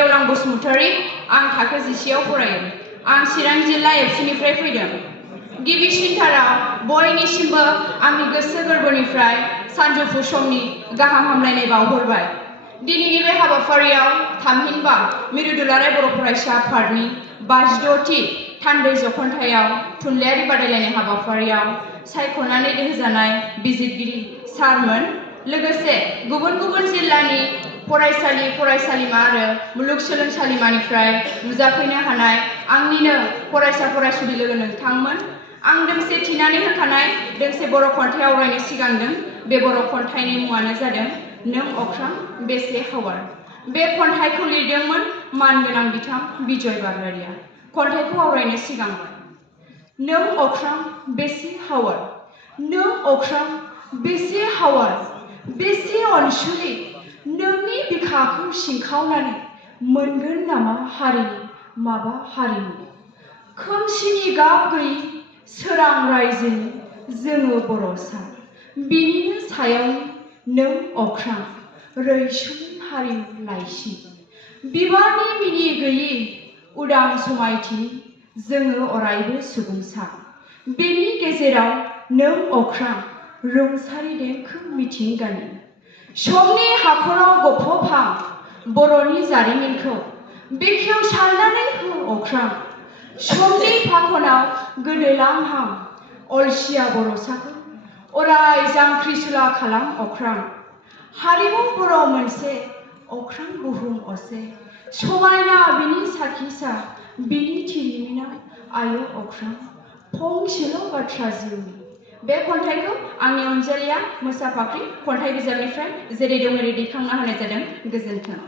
गेवलां बसुमतारी आं थाखो 10आव फरायो आं चिरां जिल्ला एबसुनिफ्राय फैदों गिबिसिनथाराव बयनिसिमबो आंनि गोसो गोरबोनिफ्राय सानजौफु समनि गाहाम हामलायनाय बावहरबाय दिनैनि बे हाबाफारियाव थामहिनबा मिरु दुलाराय बर' फरायसा आफादनि 56थि थान्दै जखनथायाव थुनलाइयारि बादायलायनाय हाबाफारियाव सायख'नानै होजानाय बिजिरगिरि सारमोन लोगोसे गुबुन गुबुन जिल्लानि फरायसालि फरायसालिमा आरो मुलुगसोलोंसालिमानिफ्राय नुजाफैनो हानाय आंनिनो फरायसा फरायसुलि लोगो नोंथांमोन आं दोंसे थिनानै होखानाय दोंसे बर' खन्थाइ आवरायनो सिगांदों बे बर' खन्थाइनि मुङानो जादों नों अख्रां बेसे हावार बे खन्थाइखौ लिरदोंमोन मानगोनां बिथां बिजय बाग्लारिया खन्थाइखौ आवरायनो सिगांबाय नों अख्रां बेसे हावार नों अख्रां बेसे हावार बेसे अनसुलि नोंनि बिखाखौ सिंखावनानै मोनगोन नामा हारिनि माबा हारिमु खोमसिनि गाब गैयि सोरां रायजोनि जोङो बर'सा बिनिनो सायावनि नों अख्रां रैसुमै हारिमु लाइसि बिबारनि मिनि गैयि उदां समायथिनि जोङो अरायबो सुबुंसा बेनि गेजेराव नों अख्रां रुंसारि देंखो मिथिंगानि समनि हाखराव गफबहां बर'नि जारिमिनखौ बेखेवसारनानै हो अख्रां समनि फाखनाव गोदोलांहां अलसिया बर'साखौ अराय जांख्रिसुला खालाम अख्रां हारिमु बर' मोनसे अख्रां बुहुम असे समायना बिनि साखिसा बिनि थिलिमिना आयो अख्रां फंसेल' बाथ्रा जिउनि बे खन्थाइखौ आंनि अनजालिया मोसाफाख्रि खन्थाइ बिजाबनिफ्राय जेरै दं ओरै दैखांना होनाय जादों गोजोन्थों।